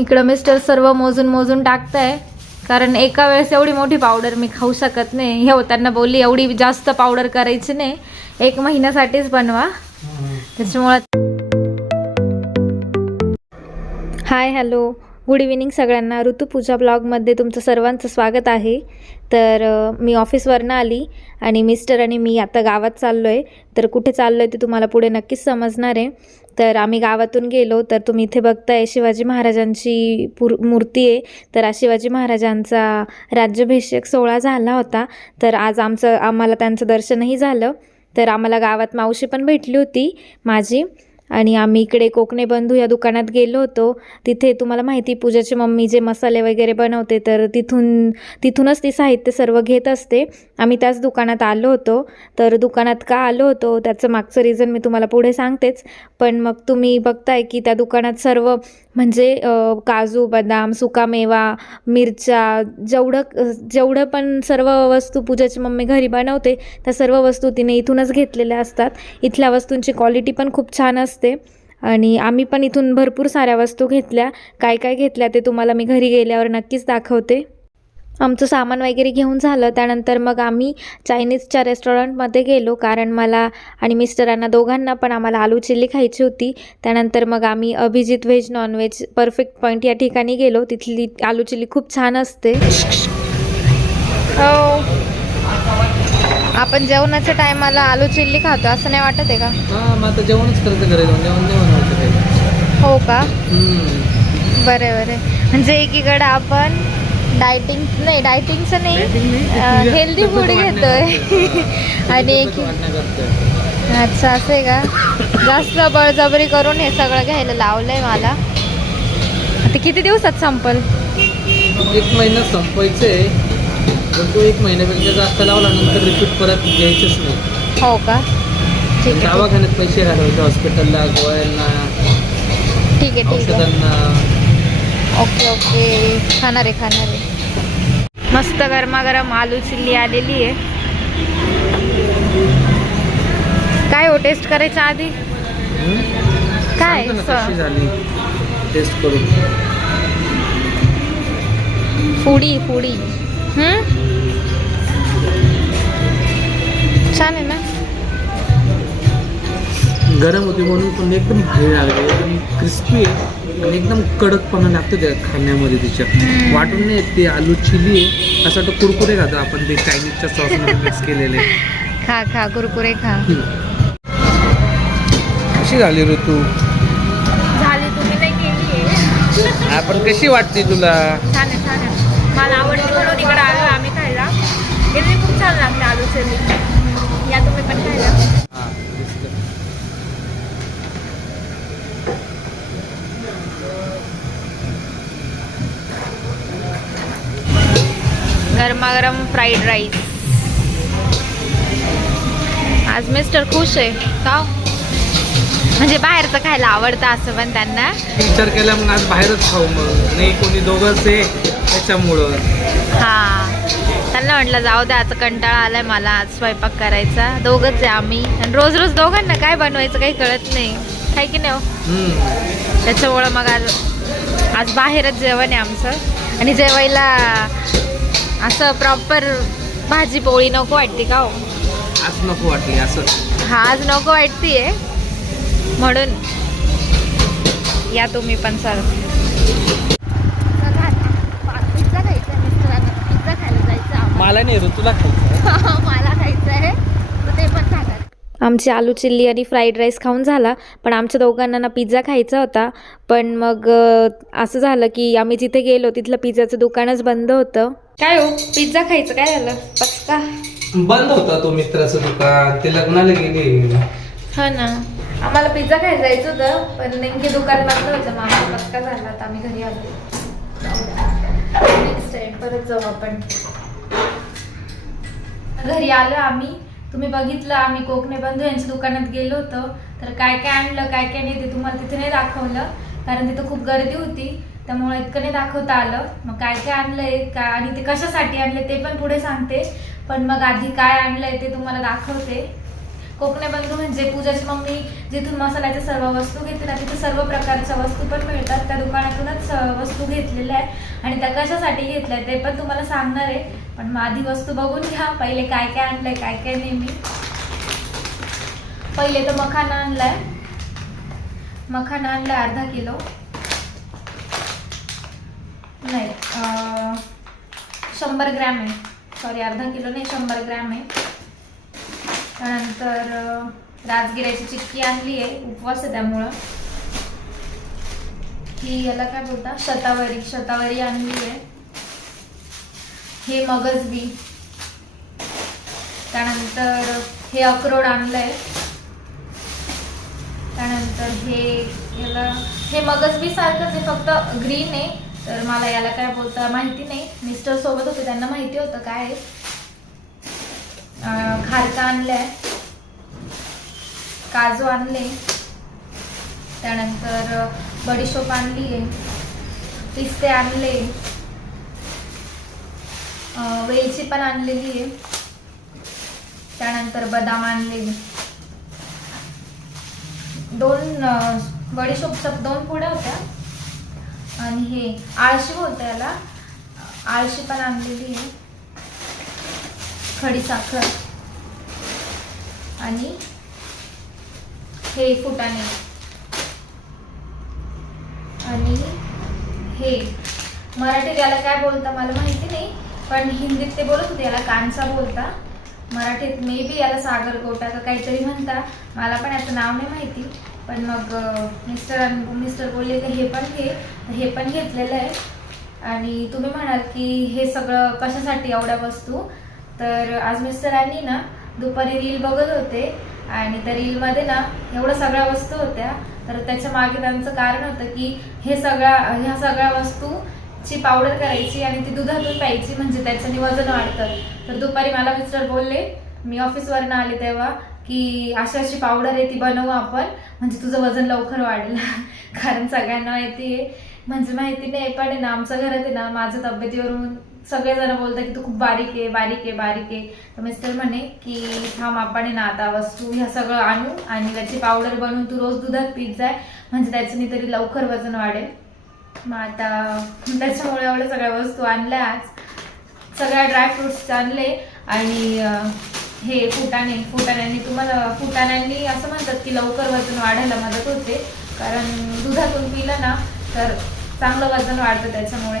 इकडं मिस्टर सर्व मोजून मोजून टाकताय. कारण एका वेळेस एवढी मोठी पावडर मी खाऊ शकत नाही. हे हो, त्यांना बोलली एवढी जास्त पावडर करायची नाही. एक महिन्यासाठीच बनवा. त्याच्यामुळं हाय हॅलो गुड इव्हिनिंग सगळ्यांना. ऋतुपूजा ब्लॉगमध्ये तुमचं सर्वांचं स्वागत आहे. तर मी ऑफिसवरनं आली आणि मिस्टर आणि मी आता गावात चाललो आहे तर कुठे चाललो आहे ते तुम्हाला पुढे नक्कीच समजणार आहे. तर आम्ही गावातून गेलो तर तुम्ही इथे बघताय शिवाजी महाराजांची पुर मूर्ती आहे. तर आज शिवाजी महाराजांचा राज्याभिषेक सोहळा झाला होता. तर आज आमचं आम्हाला त्यांचं दर्शनही झालं. तर आम्हाला गावात मावशी पण भेटली होती माझी. आणि आम्ही इकडे कोकणे बंधू या दुकानात गेलो होतो. तिथे तुम्हाला माहिती पूजाची मम्मी जे मसाले वगैरे बनवते तर तिथून तिथूनच ती साहित्य सर्व घेत असते. आम्ही त्याच दुकानात आलो होतो. तर दुकानात का आलो होतो त्याचं मागचं रिझन मी तुम्हाला पुढे सांगतेच. पण मग तुम्ही बघताय की त्या दुकानात सर्व म्हणजे काजू बदाम सुकामेवा मिरच्या जेवढं जेवढं पण सर्व वस्तू पूजाची मम्मी घरी बनवते त्या सर्व वस्तू तिने इथूनच घेतलेल्या असतात. इथल्या वस्तूंची क्वालिटी पण खूप छान असते. आणि आम्ही पण इथून भरपूर साऱ्या वस्तू घेतल्या. काय काय घेतल्या ते तुम्हाला मी घरी गेल्यावर नक्कीच दाखवते. आमचं सामान वगैरे घेऊन झालं. त्यानंतर मग आम्ही चायनीजच्या रेस्टॉरंटमध्ये गेलो. कारण मला आणि मिस्टरांना दोघांना पण आम्हाला आलू चिल्ली खायची होती. त्यानंतर मग आम्ही Abhijit veg non veg perfect point या ठिकाणी गेलो. तिथली आलू चिल्ली खूप छान असते. हो. आपण जेवणाच्या टायमाला आलू चिल्ली खातो. असं नाही वाटत आहे का? हा आता जेवणच करते घरी हो का. बरे बरे. म्हणजे एकीकडे आपण डायटिंग नाही डायटिंगचं नाही. ते हेल्दी फूड. घेतोय. आणि. अच्छा असं आहे का? जास्त बळजबरी करून हे सगळं घ्यायला लावलंय मला. आता किती दिवसात संपल? एक महिना संपवायचंय पण तो एक महिन्यापेक्षा जास्त लावला नंतर रिपीट परत घ्यायचंच नाही. हो का? ठीक आहे ठीक- दवाखान्यात पैसे घालवायचे हॉस्पिटलला गोळ्यांना ठीक आहे ठीक आहे. Okay okay. खाणार आहे खाणार आहे. मस्त गरमागरम आलू चिल्ली आलेली आहे. काय हो टेस्ट करायच्या आधी? काय? टेस्ट करून. Foodie foodie. हम्म? छान आहे ना? गरम होती म्हणून पण एकदम भारी लागले. एकदम क्रिस्पी आहे. आणि एकदम कडकपणा लागतो त्या खाण्यामध्ये तिच्या. वाटून नाही ते आलू चिली आहे. असं वाटतं कुरकुरे खातो आपण ते चायनीजच्या सॉसमध्ये मिक्स केलेले. खा खा कुरकुरे खा. कशी झाली ऋतू झाली तुम्ही नाही केली आपण कशी वाटते तुला? छान आहे छान आहे. मला आवडते म्हणून इकडे आलो आम्ही खायला. खूप छान लागते आलू चिल्ली या तुम्ही पण खायला. गरमागरम फ्राईड राईस आज मिस्टर खुश आहे का? म्हणजे बाहेरचं खायला आवडतं असं पण त्यांना. विचार केला मग आज बाहेरच खाऊ मग. नाही कोणी दोघंच आहे त्याच्यामुळं. हा. त्यांना म्हटलं जाऊ द्या आता कंटाळा आलाय मला आज स्वयंपाक करायचा. दोघंच आहे आम्ही. आणि रोज रोज दोघांना काय बनवायचं काही कळत नाही. काय की नाही हो? हम्म. त्याच्यामुळं मग आज आज बाहेरच जेवण आहे आमचं. आणि जेवायला असं प्रॉपर भाजी पोळी नको वाटते का हो? आज नको वाटली असं. हा आज नको वाटतीये. म्हणून या तुम्ही पण सर. पिझ्झा खायचा पिझ्झा खायला जायचं मला नाही खायचं मला खायचं आहे. ते पण सांगा आमची आलू चिल्ली आणि फ्राईड राईस खाऊन झाला पण आमच्या दोघांना ना पिझ्झा खायचा होता. पण मग अ, असं झालं की आम्ही जिथे गेलो तिथलं पिझ्झाचं दुकानच बंद होतं. काय हो पिझ्झा खायचं काय झालं? पचका. बंद होता तो मित्राचं दुकान ते लग्नाला गेले. हा ना. आम्हाला पिझ्झा खायला जायचं होतं पण नेमके दुकान बंद होतं मग आम्हाला पचका झाला. आता आम्ही घरी आलो. नेक्स्ट टाइम परत जाऊ आपण. घरी आलो आम्ही. तुम्ही बघितलं आम्ही कोकणे बंधू यांच्या दुकानात गेलो होतो. तर काय काय आणलं काय काय नाही ते तुम्हाला तिथे नाही दाखवलं. कारण तिथं खूप गर्दी होती. त्यामुळे इतकं नाही दाखवता आलं. मग काय काय आणलंय का आणि ते कशासाठी आणले ते पण पुढे सांगते. पण मग आधी काय आणलंय ते तुम्हाला दाखवते. कोकणे बंधू म्हणजे पूजाची मम्मी जिथून मसाल्याच्या सर्व वस्तू घेते ना तिथे सर्व प्रकारच्या वस्तू पण मिळतात. त्या दुकानातूनच वस्तू घेतलेल्या आहे आणि त्या कशासाठी घेतल्या ते पण तुम्हाला सांगणार आहे. पण मग आधी वस्तू बघून घ्या. पहिले काय काय आणलंय काय काय नेहमी पहिले तर मखाना आणलाय. मखाना आणलाय अर्धा किलो. नाही शंभर ग्रॅम आहे. सॉरी अर्धा किलो नाही शंभर ग्रॅम आहे. त्यानंतर राजगिऱ्याची चिक्की आणली आहे उपवास आहे त्यामुळं. ही याला काय बोलता? शतावरी शतावरी आणली आहे. हे मगज बी. त्यानंतर हे अक्रोड आणलंय. त्यानंतर हे याला हे मगज बी सारखंच आहे फक्त ग्रीन आहे. तर मला याला काय बोलता माहिती नाही. मिस्टर सोबत होते त्यांना माहिती होतं काय खारका आणलाय. काजू आणले. त्यानंतर बडीशोप आणली आहे पिस्ते आणले. वेलची पण आणलेली आहे त्यानंतर बदाम आणले. दोन अं, बडीशोपच्या दोन पुड्या होत्या. आणि हे आळशी बोलतं याला. आळशी पण आणलेली आहे. खडी साखर. आणि हे फुटाणे. आणि हे मराठीत याला काय बोलता मला माहिती नाही पण हिंदीत ते बोलत होते याला कांसा बोलता. मराठीत मे बी याला सागर गोटा का काहीतरी म्हणता. मला पण याचं नाव नाही माहिती. पण मग मिस्टर मिस्टर बोलले की हे पण घे हे पण घेतलेलं आहे. आणि तुम्ही म्हणाल की हे सगळं कशासाठी एवढ्या वस्तू? तर आज मिस्टरांनी ना दुपारी रील बघत होते. आणि त्या रीलमध्ये ना एवढ्या सगळ्या वस्तू होत्या. तर त्याच्यामागे त्यांचं कारण होतं की हे सगळ्या ह्या सगळ्या वस्तूची पावडर करायची आणि ती दुधातून प्यायची म्हणजे त्याच्याने वजन वाढतं. तर दुपारी मला मिस्टर बोलले मी ऑफिसवरनं आले तेव्हा की अशी अशी पावडर आहे ती बनवू आपण. म्हणजे तुझं वजन लवकर वाढेल. कारण सगळ्यांना माहिती आहे. म्हणजे माहिती नाही पण ना आमच्या घरात आहे ना माझ्या तब्येतीवरून सगळेजण बोलतात की तू खूप बारीक आहे बारीक आहे बारीक आहे. तर मिस्टर म्हणे की थांब आपण आहे ना आता वस्तू ह्या सगळं आणू आणि त्याची पावडर बनवून तू रोज दुधात पीत जाय म्हणजे त्याच्याने तरी लवकर वजन वाढेल. मग आता त्याच्यामुळे एवढ्या सगळ्या वस्तू आणल्या आज. सगळ्या ड्रायफ्रुट्स आणले आणि हे फुटाणे फुटाण्यांनी तुम्हाला फुटाण्यांनी असं म्हणतात की लवकर वजन वाढायला मदत होते. कारण दुधातून पिलं ना तर चांगलं वजन वाढतं त्याच्यामुळे.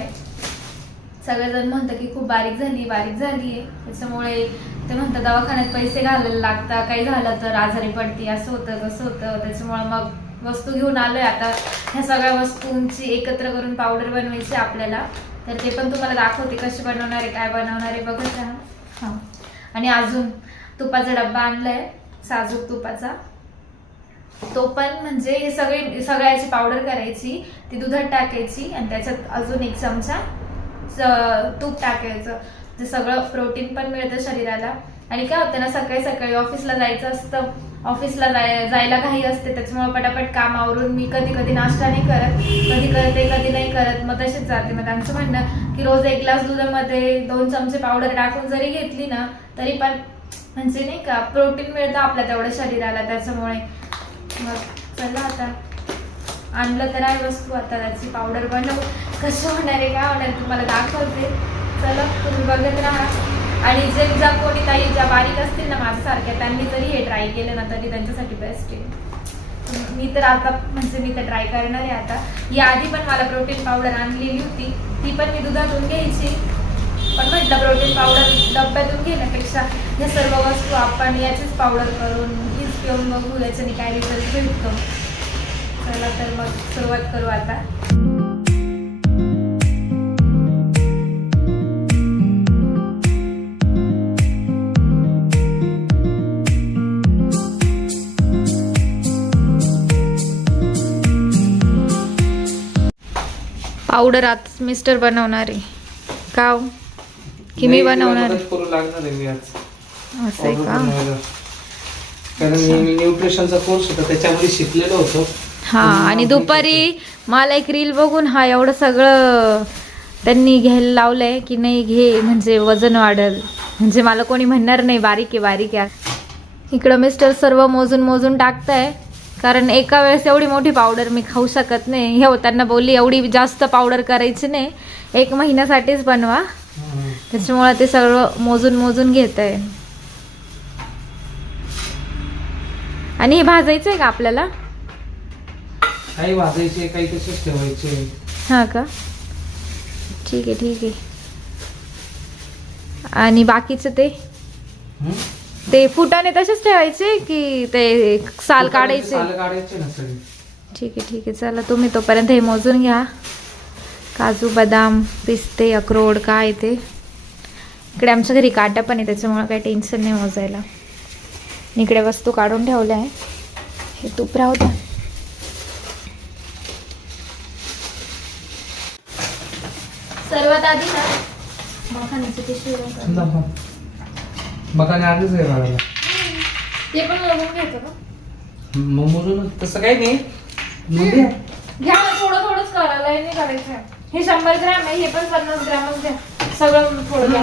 सगळेजण म्हणतं की खूप बारीक झाली बारीक झाली आहे त्याच्यामुळे ते म्हणतात दवाखान्यात पैसे घालायला लागतात काही झालं तर आजारी पडते. असं होतं तसं होतं. त्याच्यामुळे मग वस्तू घेऊन आलोय. आता ह्या सगळ्या वस्तूंची एकत्र करून पावडर बनवायची आपल्याला. तर ते पण तुम्हाला दाखवते कशी बनवणार आहे काय बनवणार आहे बघत राहा. हां. आणि अजून तुपाचा डब्बा आणलाय साजूक तुपाचा. तो पण म्हणजे हे सगळे सगळ्याची पावडर करायची ती दुधात टाकायची आणि त्याच्यात अजून एक चमचा तूप टाकायचं. ते सगळं प्रोटीन पण मिळतं शरीराला. आणि काय होतं ना सकाळी सकाळी ऑफिसला जायचं असतं. ऑफिसला जाय जायला घाई असते त्याच्यामुळे पटापट काम आवरून मी कधी कधी नाश्ता नाही करत कधी करते कधी नाही करत. मग तसेच जाते. मग त्यांचं म्हणणं की रोज एक ग्लास दुधामध्ये दोन चमचे पावडर टाकून जरी घेतली ना तरी पण म्हणजे नाही का प्रोटीन मिळतं आपल्या तेवढ्या शरीराला. त्याच्यामुळे मग चला आता. आणलं तर आहे वस्तू आता त्याची पावडर बनव कसं होणार आहे काय होणार तुम्हाला दाखवते. चला तुम्ही बघत राहा. आणि जे ज्या कोणी ताई ज्या बारीक असतील ना माझ्यासारख्या त्यांनी जरी हे ट्राय केलं ना तरी त्यांच्यासाठी बेस्ट आहे. मी तर आता म्हणजे मी तर ट्राय करणार आहे आता. या आधी पण मला प्रोटीन पावडर आणलेली होती. ती पण मी दुधातून घ्यायची. पण म्हटलं प्रोटीन पावडर डब्यातून घेण्यापेक्षा या सर्व वस्तू आपण याचीच पावडर करून हीच पिऊन बघू याच्याने काय रिझल्ट भेटतो. चला तर मग सुरुवात करू आता. पावडर आज मिस्टर बनवणार. आहे का हो? की मी बनवणार? मदत करू लागणार आहे मी आज. असं आहे का? बनवायला. कारण मी न्यूट्रिशनचा कोर्स होता त्याच्यामध्ये शिकलेलो होतो. हा आणि दुपारी मला एक रील बघून हा एवढं सगळं त्यांनी घ्यायला लावलंय की नाही घे म्हणजे वजन वाढल. म्हणजे मला कोणी म्हणणार नाही बारीक आहे बारीक आहे. इकडं मिस्टर सर्व मोजून मोजून टाकताय. कारण एका वेळेस एवढी मोठी पावडर मी खाऊ शकत नाही. हे त्यांना बोलली एवढी जास्त पावडर करायची नाही. एक महिन्यासाठीच बनवा. त्याच्यामुळे ते सगळं मोजून मोजून घेत आहे आणि हे भाजायचं आहे का आपल्याला? काही वाजायचे काही तसेच ठेवायचे. हां का? ठीक आहे ठीक आहे. आणि बाकीचं ते? हं? ते फुटाने तसेच ठेवायचे की ते साल काढायचे? साल काढायचे ना सगळे. ठीक आहे ठीक आहे. चला तुम्ही तोपर्यंत हे मोजून घ्या. काजू बदाम पिस्ते अक्रोड काय ते? इकडे आमच्या घरी काटा पण आहे त्याच्यामुळे काही टेन्शन नाही मोजायला. इकडे वस्तू काढून ठेवल्या आहे. हे तूप राहू द्या. सर्वात आधी ना मखाण्याची पिशवी. मकाने आधीच आहे बाळाला ते पण मोजून घ्यायचं का? मग मोजून तसं काही नाही. मोजूया. घ्या. ना थोडं थोडंच करायला हे नाही करायचं आहे. हे शंभर ग्रॅम आहे हे पण पन्नास ग्रॅमच द्या सगळं थोडं द्या.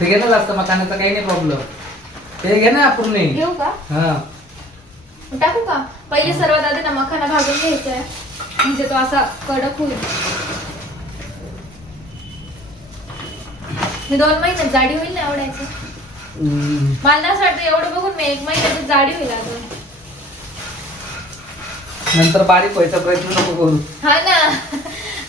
ते घे ना जास्त मकानाचा काही नाही प्रॉब्लेम ते घे ना आपण नाही घेऊ का? हा. टाकू का? पहिले सर्वात आधी ना मखाना भाजून घ्यायचा आहे. म्हणजे तो असा कडक होईल. हे दोन महिन्यात जाडी होईल ना हम्म. मला असं वाटतं एवढं बघून मी एक जाडी होईल अजून. नंतर बारीक व्हायचा प्रयत्न नको करू. हा ना.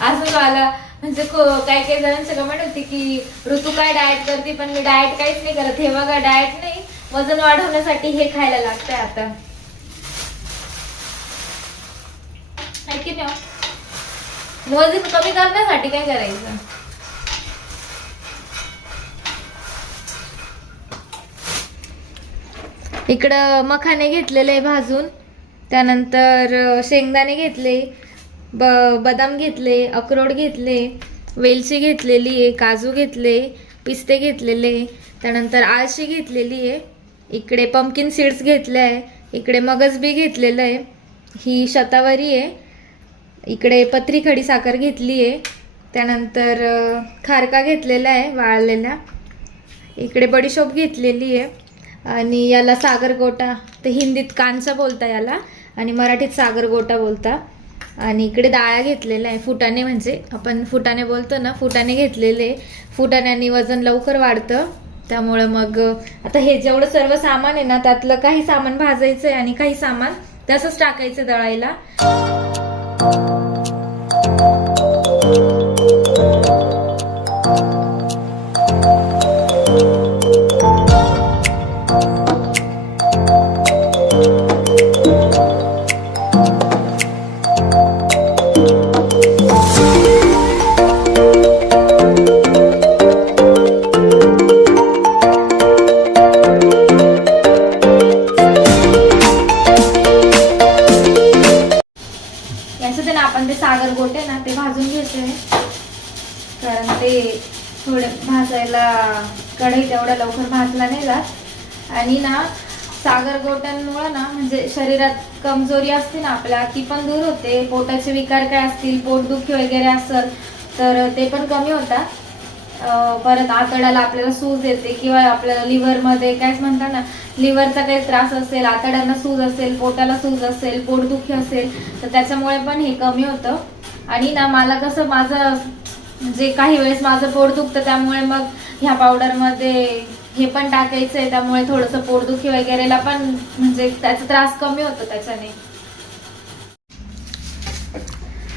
असं मला म्हणजे काही काही जणांची कमेंट होती की ऋतू काय डाएट करते पण मी डाएट काहीच नाही करत. हे बघा डाएट नाही वजन वाढवण्यासाठी हे खायला लागतंय आता. आहे की नाही? वजन कमी करण्यासाठी काय करायचं? इकडं मखाने घेतलेले आहे भाजून. त्यानंतर शेंगदाणे घेतले ब बदाम घेतले अक्रोड घेतले वेलची घेतलेली आहे काजू घेतले पिस्ते घेतलेले त्यानंतर आळशी घेतलेली आहे. इकडे पंपकिन सीड्स घेतले आहे. इकडे मगजबी घेतलेलं आहे. ही शतावरी आहे. इकडे पत्री खडी साखर घेतली आहे. त्यानंतर खारका घेतलेला आहे वाळलेला. इकडे बडीशोप घेतलेली आहे. आणि याला सागर गोटा ते हिंदीत कांचा बोलता याला आणि मराठीत सागर गोटा बोलता. आणि इकडे डाळ्या घेतलेल्या आहे फुटाणे म्हणजे. आपण फुटाणे बोलतो ना फुटाणे घेतलेले फुटाण्याने वजन लवकर वाढतं. त्यामुळं मग आता हे जेवढं सर्व सामान आहे ना त्यातलं काही सामान भाजायचं आहे आणि काही सामान तसंच टाकायचं दळायला. लवकर नाही जात आणि ना सागर गोट्यांमुळं ना म्हणजे शरीरात कमजोरी असते ना आपल्या ती पण दूर होते. पोटाचे विकार काय असतील पोटदुखी वगैरे असेल तर ते पण कमी होतात. परत आतड्याला आपल्याला सूज येते किंवा आपल्याला लिव्हरमध्ये कायच म्हणतात ना लिव्हरचा काही त्रास असेल आतड्यांना सूज असेल पोटाला सूज असेल पोटदुखी असेल तर त्याच्यामुळे पण हे कमी होतं. आणि ना मला कसं माझं जे काही वेळेस माझं पोट दुखतं त्यामुळे मग ह्या पावडरमध्ये हे पण टाकायचं आहे त्यामुळे थोडंसं पोटदुखी वगैरेला पण म्हणजे त्याचा त्रास कमी होतो त्याच्याने.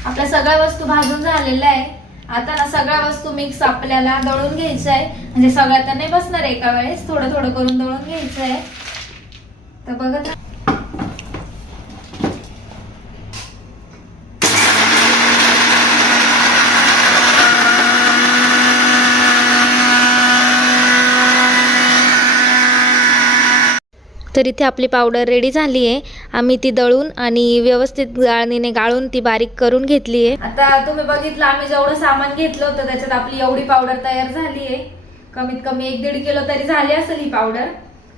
आपल्या सगळ्या वस्तू भाजून झालेल्या आहे. आता ना सगळ्या वस्तू मिक्स आपल्याला दळून घ्यायचं आहे. म्हणजे सगळ्या तर नाही बसणार एका वेळेस थोडं थोडं करून दळून घ्यायचं आहे. तर बघत तर इथे आपली पावडर रेडी झाली आहे आम्ही ती दळून आणि व्यवस्थित गाळणीने गाळून ती बारीक करून घेतली आहे आता तुम्ही बघितलं आम्ही जेवढं सामान घेतलं होतं त्याच्यात आपली एवढी पावडर तयार झाली आहे कमीत कमी एक दीड किलो तरी झाली असेल ही पावडर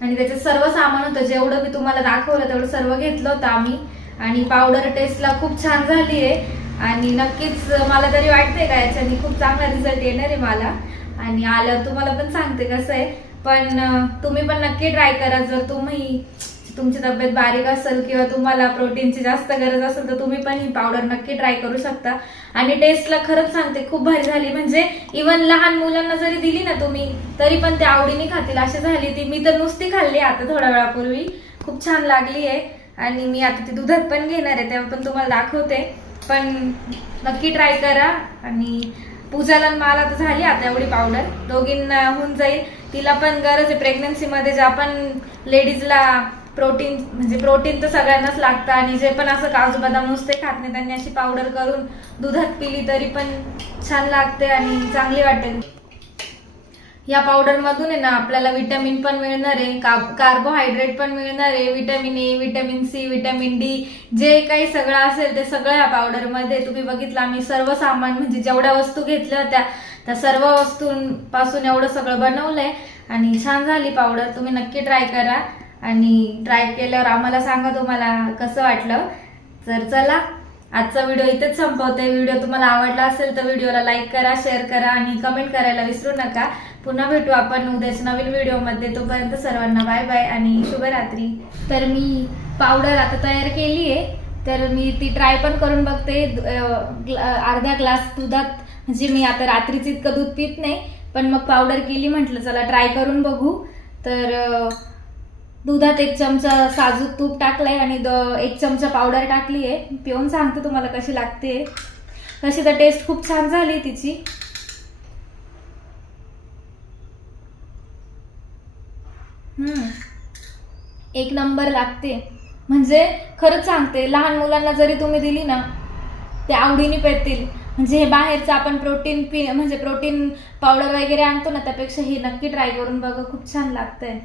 आणि त्याच्यात सर्व सामान होतं. जेवढं मी तुम्हाला दाखवलं तेवढं सर्व घेतलं होतं आम्ही. आणि पावडर टेस्टला खूप छान झाली आहे आणि नक्कीच मला तरी वाटते का याच्याने खूप चांगला रिझल्ट येणार आहे मला. आणि आल्यावर तुम्हाला पण सांगते कसं आहे. पण तुम्ही पण नक्की ट्राय करा. जर तुम्ही तुमची तब्येत बारीक असेल किंवा तुम्हाला प्रोटीनची जास्त गरज असेल तर तुम्ही पण ही पावडर नक्की ट्राय करू शकता. आणि टेस्टला खरंच सांगते खूप भारी झाली. म्हणजे इवन लहान मुलांना जरी दिली ना तुम्ही तरी पण ते आवडीने खातील. अशी झाली ती. मी तर नुसती खाल्ली आता थोड्या वेळापूर्वी. खूप छान लागली आहे. आणि मी आता ती दुधात पण घेणार आहे तेव्हा पण तुम्हाला दाखवते. पण नक्की ट्राय करा. आणि पूजाला आणि मला तर झाली आता एवढी पावडर दोघींना होऊन जाईल. तिला पण गरज आहे. प्रेग्नन्सीमध्ये ज्या पण लेडीजला प्रोटीन म्हणजे प्रोटीन तर सगळ्यांनाच लागतं आणि जे पण असं काजू बदाम नुसते खात नाही त्यांनी अशी पावडर करून दुधात पिली तरी पण छान लागते आणि चांगली वाटेल. या पावडर मधून आहे ना आपल्याला विटॅमिन पण मिळणार आहे कार्बोहायड्रेट पण मिळणार आहे vitamin A vitamin C vitamin D जे काही सगळं असेल ते सगळं या पावडरमध्ये. तुम्ही बघितलं आम्ही सर्व सामान म्हणजे जेवढ्या वस्तू घेतल्या होत्या त्या सर्व वस्तूंपासून एवढं सगळं बनवलंय आणि छान झाली पावडर तुम्ही नक्की ट्राय करा. आणि ट्राय केल्यावर आम्हाला सांगा तुम्हाला कसं वाटलं. तर चला आजचा व्हिडिओ इथेच संपवते. व्हिडिओ तुम्हाला आवडला असेल तर व्हिडिओला लाईक करा शेअर करा आणि कमेंट करायला विसरू नका. पुन्हा भेटू आपण उद्याच नवीन व्हिडिओमध्ये तोपर्यंत सर्वांना बाय बाय आणि शुभरात्री. तर मी पावडर आता तयार केली आहे तर मी ती ट्राय पण करून बघते. ग्ला- अर्धा ग्लास दुधात म्हणजे मी आता रात्रीच इतकं दूध पित नाही पण मग पावडर केली म्हटलं चला ट्राय करून बघू. तर दुधात एक चमचा साजूक तूप टाकलंय आणि द- एक चमचा पावडर टाकली आहे. पिऊन सांगते तुम्हाला कशी लागते. तशी तर टेस्ट खूप छान झाली तिची. हम्म. एक नंबर लागते. म्हणजे खरंच सांगते लहान मुलांना जरी तुम्ही दिली ना ते आवडीने पेतील म्हणजे हे बाहेरचं आपण प्रोटीन पी म्हणजे प्रोटीन पावडर वगैरे आणतो ना त्यापेक्षा हे नक्की ट्राय करून बघा खूप छान लागतंय.